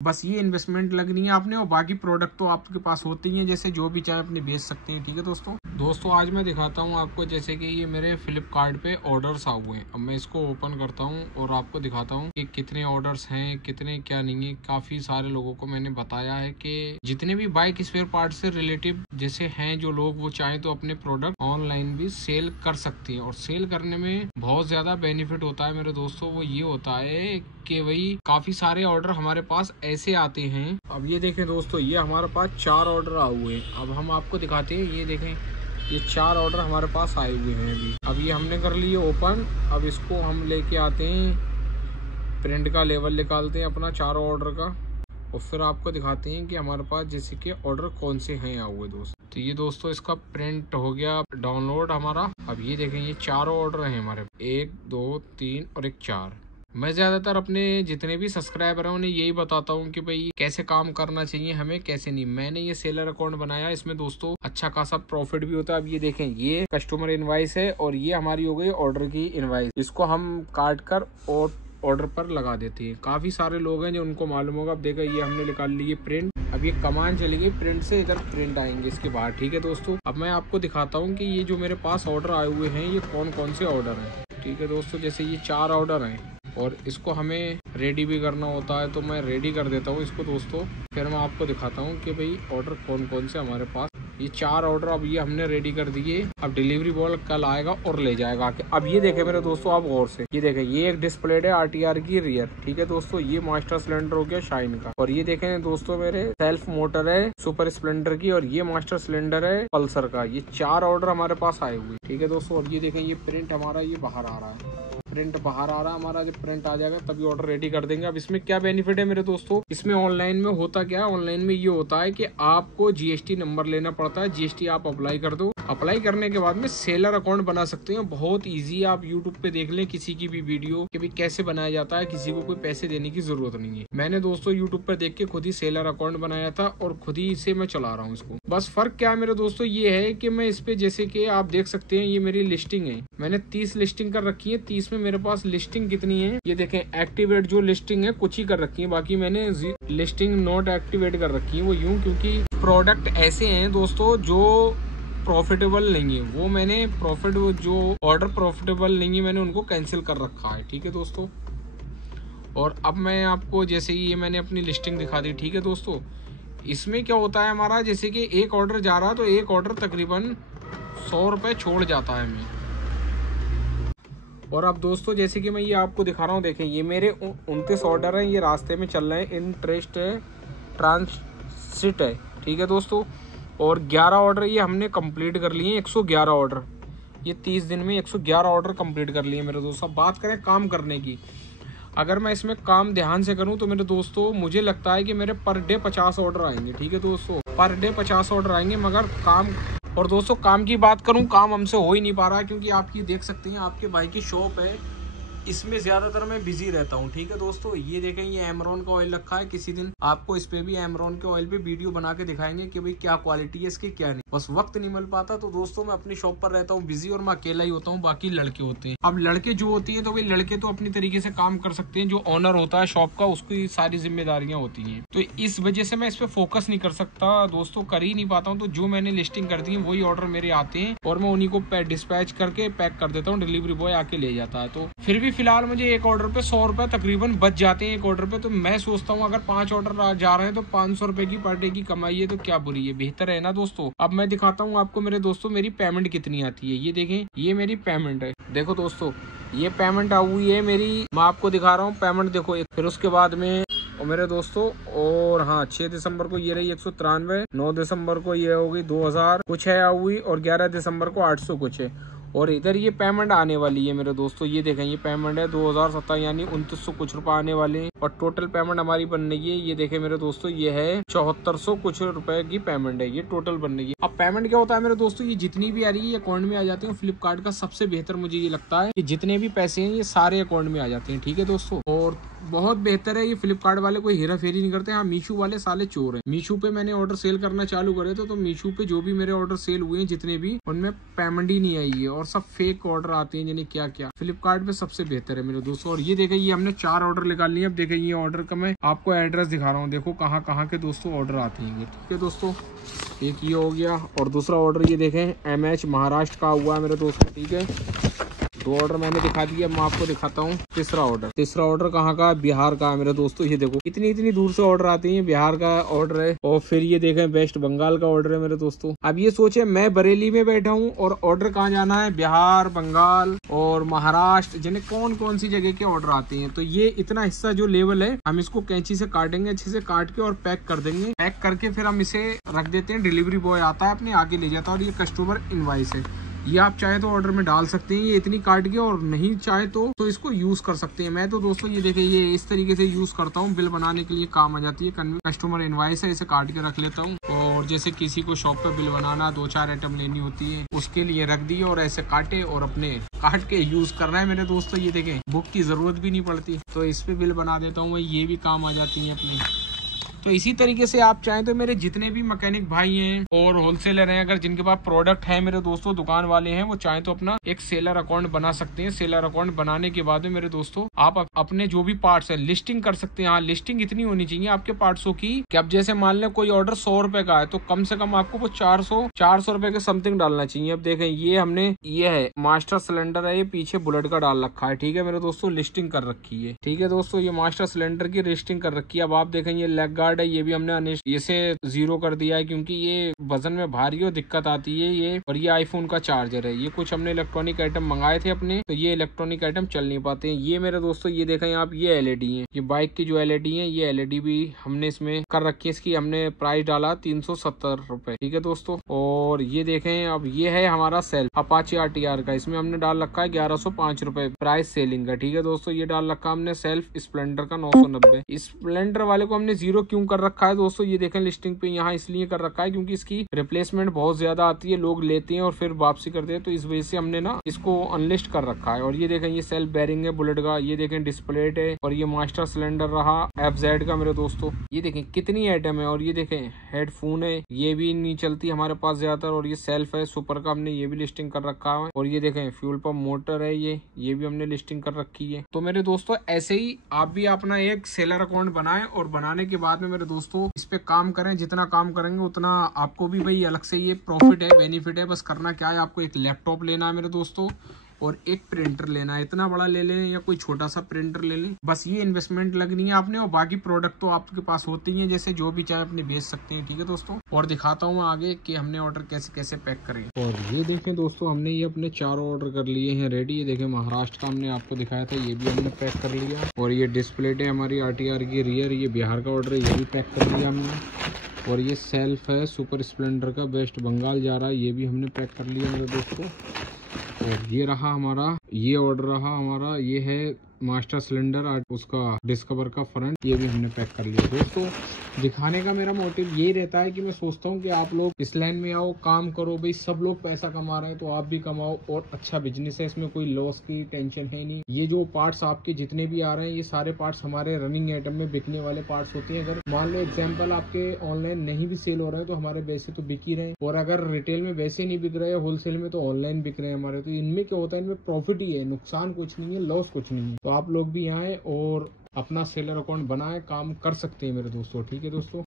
बस ये इन्वेस्टमेंट लगनी है आपने, और बाकी प्रोडक्ट तो आपके पास होते ही हैं, जैसे जो भी चाहे अपने बेच सकते हैं। ठीक है दोस्तों आज मैं दिखाता हूँ आपको, जैसे कि ये मेरे फ्लिपकार्ट पे ऑर्डर्स आ हुए हैं। अब मैं इसको ओपन करता हूँ और आपको दिखाता हूँ कि कितने ऑर्डर्स हैं, कितने क्या नहीं है। काफी सारे लोगों को मैंने बताया है कि जितने भी बाइक स्पेयर पार्ट से रिलेटिव जैसे हैं जो लोग, वो चाहे तो अपने प्रोडक्ट ऑनलाइन भी सेल कर सकती हैं, और सेल करने में बहुत ज्यादा बेनिफिट होता है मेरे दोस्तों। वो ये होता है कि वही काफी सारे ऑर्डर हमारे पास ऐसे आते हैं। अब ये देखें दोस्तों, ये हमारे पास 4 ऑर्डर आए हुए हैं। अब हम आपको दिखाते हैं, ये देखें, ये 4 ऑर्डर हमारे पास आए हुए हैं अभी। अब ये हमने कर लिए ओपन। अब इसको हम लेके आते हैं, प्रिंट का लेवल निकालते हैं अपना 4 ऑर्डर का, और फिर आपको दिखाते हैं कि हमारे पास जैसे कि ऑर्डर कौन से हैं आए हुए दोस्त। तो ये दोस्तों इसका प्रिंट हो गया डाउनलोड हमारा। अब ये देखें, ये 4 ऑर्डर हैं हमारे, 1 2 3 और एक 4। मैं ज्यादातर अपने जितने भी सब्सक्राइबर हैं उन्हें यही बताता हूँ कि भाई कैसे काम करना चाहिए हमें, कैसे नहीं। मैंने ये सेलर अकाउंट बनाया, इसमें दोस्तों अच्छा खासा प्रॉफिट भी होता है। अब ये देखें, ये कस्टमर इनवाइस है और ये हमारी हो गई ऑर्डर की इनवाइस। इसको हम काट कर और ऑर्डर पर लगा देते हैं। काफी सारे लोग हैं जो उनको मालूम होगा। अब देखो, ये हमने निकाल ली प्रिंट। अब ये कमान चली गई प्रिंट से, इधर प्रिंट आएंगे इसके बाद। ठीक है दोस्तों, अब मैं आपको दिखाता हूँ कि ये जो मेरे पास ऑर्डर आए हुए हैं ये कौन कौन से ऑर्डर हैं। ठीक है दोस्तों, जैसे ये 4 ऑर्डर हैं और इसको हमें रेडी भी करना होता है, तो मैं रेडी कर देता हूँ इसको दोस्तों। फिर मैं आपको दिखाता हूँ कि भाई ऑर्डर कौन कौन से हमारे पास। ये 4 ऑर्डर अब ये हमने रेडी कर दिए। अब डिलीवरी बॉय कल आएगा और ले जाएगा आके। अब ये देखे मेरे दोस्तों, आप गौर से ये देखें, ये एक डिस्प्ले है आरटीआर की रियर। ठीक है दोस्तों, ये मास्टर सिलेंडर हो गया शाइन का, और ये देखें दोस्तों मेरे सेल्फ मोटर है सुपर स्प्लेंडर की, और ये मास्टर सिलेंडर है पल्सर का। ये 4 ऑर्डर हमारे पास आए हुए। ठीक है दोस्तों, अब ये देखें, ये प्रिंट हमारा ये बाहर आ रहा है, प्रिंट बाहर आ रहा है हमारा। जब प्रिंट आ जाएगा तभी ऑर्डर रेडी कर देंगे। अब इसमें क्या बेनिफिट है मेरे दोस्तों, इसमें ऑनलाइन में होता क्या है, ऑनलाइन में ये होता है कि आपको जीएसटी नंबर लेना पड़ता है। जीएसटी आप अप्लाई कर दो, अप्लाई करने के बाद में सेलर अकाउंट बना सकते हैं। बहुत इजी, आप यूट्यूब पे देख लें किसी की भी वीडियो कि भाई कैसे बनाया जाता है। किसी को कोई पैसे देने की जरूरत नहीं है। मैंने दोस्तों यूट्यूब पे देख के खुद ही सेलर अकाउंट बनाया था और खुद ही से मैं चला रहा हूँ इसको। बस फर्क क्या है मेरे दोस्तों, ये है कि मैं इस पे जैसे कि आप देख सकते हैं, ये मेरी लिस्टिंग है। मैंने 30 लिस्टिंग कर रखी है। 30 में मेरे पास लिस्टिंग कितनी है ये देखें, एक्टिवेट जो लिस्टिंग है कुछ ही कर रखी है, बाकी मैंने लिस्टिंग नोट एक्टिवेट कर रखी है। वो यूं क्योंकि प्रोडक्ट ऐसे हैं दोस्तों जो प्रॉफिटेबल नहीं है, वो मैंने जो ऑर्डर प्रॉफिटेबल नहीं है मैंने उनको कैंसिल कर रखा है। ठीक है दोस्तों, और अब मैं आपको जैसे ही ये मैंने अपनी लिस्टिंग दिखा दी। ठीक है दोस्तों, इसमें क्या होता है हमारा, जैसे कि एक ऑर्डर जा रहा है तो एक ऑर्डर तकरीबन 100 रुपए छोड़ जाता है हमें। और अब दोस्तों जैसे कि मैं ये आपको दिखा रहा हूँ, देखें ये मेरे 29 ऑर्डर हैं, ये रास्ते में चल रहे हैं, इंटरेस्ट है, ट्रांसिट है। ठीक है दोस्तों, और 11 ऑर्डर ये हमने कंप्लीट कर लिए हैं। 111 ऑर्डर ये 30 दिन में 111 ऑर्डर कंप्लीट कर लिए मेरे दोस्तों। अब बात करें काम करने की, अगर मैं इसमें काम ध्यान से करूं तो मेरे दोस्तों मुझे लगता है कि मेरे पर डे 50 ऑर्डर आएंगे। ठीक है दोस्तों, पर डे 50 ऑर्डर आएंगे, मगर काम, और दोस्तों काम की बात करूं, काम हमसे हो ही नहीं पा रहा है, क्योंकि आप ये देख सकते हैं आपके भाई की शॉप है, इसमें ज्यादातर मैं बिजी रहता हूँ। ठीक है दोस्तों, ये देखें, ये एमरॉन का ऑयल रखा है। किसी दिन आपको इस पे भी एमरॉन के ऑयल पे वीडियो बना के दिखाएंगे कि भाई क्या क्वालिटी है इसकी क्या नहीं। बस वक्त नहीं मिल पाता, तो दोस्तों मैं अपनी शॉप पर रहता हूँ बिजी, और मैं अकेला ही होता हूँ, बाकी लड़के होते हैं। अब लड़के जो होती है तो भाई लड़के तो अपनी तरीके से काम कर सकते हैं, जो ऑनर होता है शॉप का उसकी सारी जिम्मेदारियां होती है, तो इस वजह से मैं इस पे फोकस नहीं कर सकता दोस्तों, कर ही नहीं पाता हूँ। तो जो मैंने लिस्टिंग कर दी है वही ऑर्डर मेरे आते हैं, और मैं उन्हीं को डिस्पैच करके पैक कर देता हूँ, डिलीवरी बॉय आके ले जाता है। तो फिर भी फिलहाल मुझे एक ऑर्डर पे 100 रुपए तकरीबन बच जाते हैं एक ऑर्डर पे। तो मैं सोचता हूँ अगर 5 ऑर्डर जा रहे हैं तो 500 रुपए की पर डे की कमाई है, तो क्या बुरी है, बेहतर है ना दोस्तों। अब मैं दिखाता हूँ आपको मेरे दोस्तों मेरी पेमेंट कितनी आती है। ये देखें, ये मेरी पेमेंट है। देखो दोस्तों, ये पेमेंट आई हुई है मेरी, मैं आपको दिखा रहा हूँ पेमेंट। देखो फिर उसके बाद में और मेरे दोस्तों, और हाँ 6 दिसंबर को ये रही 193, 9 दिसंबर को ये होगी 2000 कुछ है हुई, और 11 दिसंबर को 800 कुछ है। और इधर ये पेमेंट आने वाली है मेरे दोस्तों, ये देखें, ये पेमेंट है 2017 यानी 2900 कुछ रुपए आने वाले हैं, और टोटल पेमेंट हमारी बन रही है, ये देखें मेरे दोस्तों, ये है 7400 कुछ रुपए की पेमेंट है, ये टोटल बन रही है। अब पेमेंट क्या होता है मेरे दोस्तों, ये जितनी भी आ रही है अकाउंट में आ जाती है। फ्लिपकार्ट का सबसे बेहतर मुझे ये लगता है कि जितने भी पैसे हैं ये सारे अकाउंट में आ जाते हैं। ठीक है दोस्तों, और बहुत बेहतर है। ये फ्लिपकार्ट वाले कोई हेरा फेरी नहीं करते। हाँ, मीशो वाले साले चोर हैं। मीशो पे मैंने ऑर्डर सेल करना चालू करे तो मीशो पे जो भी मेरे ऑर्डर सेल हुए हैं जितने भी, उनमें पेमेंट ही नहीं आई है और सब फेक ऑर्डर आते हैं जिन्हें क्या क्या। फ्लिपकार्ट पे सबसे बेहतर है मेरे दोस्तों। और ये देखे, ये हमने 4 ऑर्डर निकाल लिए। अब देखे, ये ऑर्डर का मैं आपको एड्रेस दिखा रहा हूँ। देखो कहाँ कहाँ के दोस्तों ऑर्डर आते हैं। ठीक है दोस्तों, एक ये हो गया और दूसरा ऑर्डर ये देखें MH महाराष्ट्र का हुआ है मेरे दोस्तों। ठीक है, 2 ऑर्डर मैंने दिखा दिया। मैं आपको दिखाता हूँ तीसरा ऑर्डर कहाँ का, बिहार का है मेरे दोस्तों। ये देखो इतनी दूर से ऑर्डर आते हैं। बिहार का ऑर्डर है। और फिर ये देखें वेस्ट बंगाल का ऑर्डर है मेरे दोस्तों। अब ये सोचे मैं बरेली में बैठा हूँ और ऑर्डर कहाँ जाना है, बिहार, बंगाल और महाराष्ट्र, जिन्हें कौन कौन सी जगह के ऑर्डर आते हैं। तो ये इतना हिस्सा जो लेवल है, हम इसको कैंची से काटेंगे, अच्छे से काट के और पैक कर देंगे। पैक करके फिर हम इसे रख देते हैं। डिलीवरी बॉय आता है, अपने आगे ले जाता है। और ये कस्टमर इनवॉइस है। ये आप चाहे तो ऑर्डर में डाल सकते हैं। ये इतनी काट के, और नहीं चाहे तो इसको यूज कर सकते हैं। मैं तो दोस्तों ये देखिए, ये इस तरीके से यूज करता हूँ। बिल बनाने के लिए काम आ जाती है। कस्टमर इनवॉइस है, इसे काट के रख लेता हूँ। और जैसे किसी को शॉप पे बिल बनाना, 2-4 आइटम लेनी होती है, उसके लिए रख दिए और ऐसे काटे और अपने काट के यूज कर रहे हैं मेरे दोस्तों। ये देखें, बुक की जरूरत भी नहीं पड़ती, तो इस पे बिल बना देता हूँ मैं। ये भी काम आ जाती है अपनी। तो इसी तरीके से आप चाहें तो मेरे जितने भी मैकेनिक भाई हैं और होलसेलर हैं, अगर जिनके पास प्रोडक्ट है मेरे दोस्तों, दुकान वाले हैं, वो चाहें तो अपना एक सेलर अकाउंट बना सकते हैं। सेलर अकाउंट बनाने के बाद में मेरे दोस्तों, आप अपने जो भी पार्ट्स है लिस्टिंग कर सकते हैं। हाँ, लिस्टिंग इतनी होनी चाहिए आपके पार्ट्सों की कि अब जैसे मान लें कोई ऑर्डर 100 रुपए का है, तो कम से कम आपको वो 400 रुपए के समथिंग डालना चाहिए। अब देखें, ये है मास्टर सिलेंडर है, ये पीछे बुलेट का डाल रखा है। ठीक है मेरे दोस्तों, लिस्टिंग कर रखी है। ठीक है दोस्तों, ये मास्टर सिलेंडर की लिस्टिंग कर रखी है। अब आप देखें, ये लेग गार्ड है, ये भी हमने इसे 0 कर दिया है, क्योंकि ये वजन में भारी और दिक्कत आती है ये। और ये आईफोन का चार्जर है। ये कुछ हमने इलेक्ट्रॉनिक आइटम मंगाए थे अपने, तो ये इलेक्ट्रॉनिक आइटम चल नहीं पाते हैं। ये मेरे दोस्तों, ये देखें आप, ये LED है। ये बाइक की जो LED है, ये LED भी हमने इसमें कर रखी है। इसकी हमने प्राइस डाला 370 रुपए। ठीक है दोस्तों, और ये देखें, अब ये है हमारा सेल्फ अपाचे RTR का। इसमें हमने डाल रखा है 1105 रुपए प्राइस सेलिंग का। ठीक है दोस्तों, ये डाल रखा हमने सेल्फ स्प्लेंडर का 990। स्प्लेंडर वाले को हमने 0 क्यों कर रखा है दोस्तों, ये देखें लिस्टिंग पे यहाँ इसलिए कर रखा है क्योंकि इसकी रिप्लेसमेंट बहुत ज्यादा आती है, लोग लेते हैं और फिर वापसी करते हैं, तो इस वजह से हमने ना इसको अनलिस्ट कर रखा है। और ये देखें, ये सेल्फ बेरिंग है बुलेट का। ये देखें डिस्प्लेट है। और ये मास्टर सिलेंडर रहा FZ का मेरे दोस्तों। ये देखें कितनी आइटम है। और ये देखें हेडफोन है, ये भी नहीं चलती हमारे पास ज्यादातर। और ये सेल्फ है सुपर का, हमने ये भी लिस्टिंग कर रखा है। और ये देखें फ्यूल पंप मोटर है, ये भी हमने लिस्टिंग कर रखी है। तो मेरे दोस्तों, ऐसे ही आप भी अपना एक सेलर अकाउंट बनाएं और बनाने के बाद में मेरे दोस्तों इस पे काम करें। जितना काम करेंगे उतना आपको भी भाई अलग से ये प्रॉफिट है, बेनिफिट है। बस करना क्या है, आपको एक लैपटॉप लेना है मेरे दोस्तों और एक प्रिंटर लेना है। इतना बड़ा ले लें या कोई छोटा सा प्रिंटर ले लें, बस ये इन्वेस्टमेंट लगनी है आपने। और बाकी प्रोडक्ट तो आपके पास होती हैं, जैसे जो भी चाहे अपने बेच सकते हैं। ठीक है दोस्तों, और दिखाता हूँ आगे कि हमने ऑर्डर कैसे कैसे पैक करें। और ये देखें दोस्तों, हमने ये अपने 4 ऑर्डर कर लिए हैं रेडी। ये देखें महाराष्ट्र का हमने आपको दिखाया था, ये भी हमने पैक कर लिया। और ये डिस्प्ले है हमारी RTR की रियर, ये बिहार का ऑर्डर है, ये भी पैक कर लिया हमने। और ये सेल्फ है सुपर स्प्लेंडर का, वेस्ट बंगाल जा रहा है, ये भी हमने पैक कर लिया मेरे दोस्तों। और ये रहा हमारा, ये ऑर्डर रहा हमारा, ये है मास्टर सिलेंडर उसका डिस्कवर का फ्रंट, ये भी हमने पैक कर लिया। दोस्तों, दिखाने का मेरा मोटिव यही रहता है कि मैं सोचता हूँ कि आप लोग इस लाइन में आओ, काम करो। भाई सब लोग पैसा कमा रहे हैं तो आप भी कमाओ, और अच्छा बिजनेस है, इसमें कोई लॉस की टेंशन है नहीं। ये जो पार्ट्स आपके जितने भी आ रहे हैं, ये सारे पार्ट्स हमारे रनिंग आइटम में बिकने वाले पार्ट्स होते हैं। अगर मान लो एग्जाम्पल आपके ऑनलाइन नहीं भी सेल हो रहे हैं, तो हमारे वैसे तो बिक ही रहे हैं। और अगर रिटेल में वैसे नहीं बिक रहे हैं, होलसेल में, तो ऑनलाइन बिक रहे हैं हमारे। तो इनमें क्या होता है, इनमें प्रॉफिट ही है, नुकसान कुछ नहीं है, लॉस कुछ नहीं है। तो आप लोग भी यहाँ आए और अपना सेलर अकाउंट बनाए, काम कर सकते हैं मेरे दोस्तों। ठीक है दोस्तों।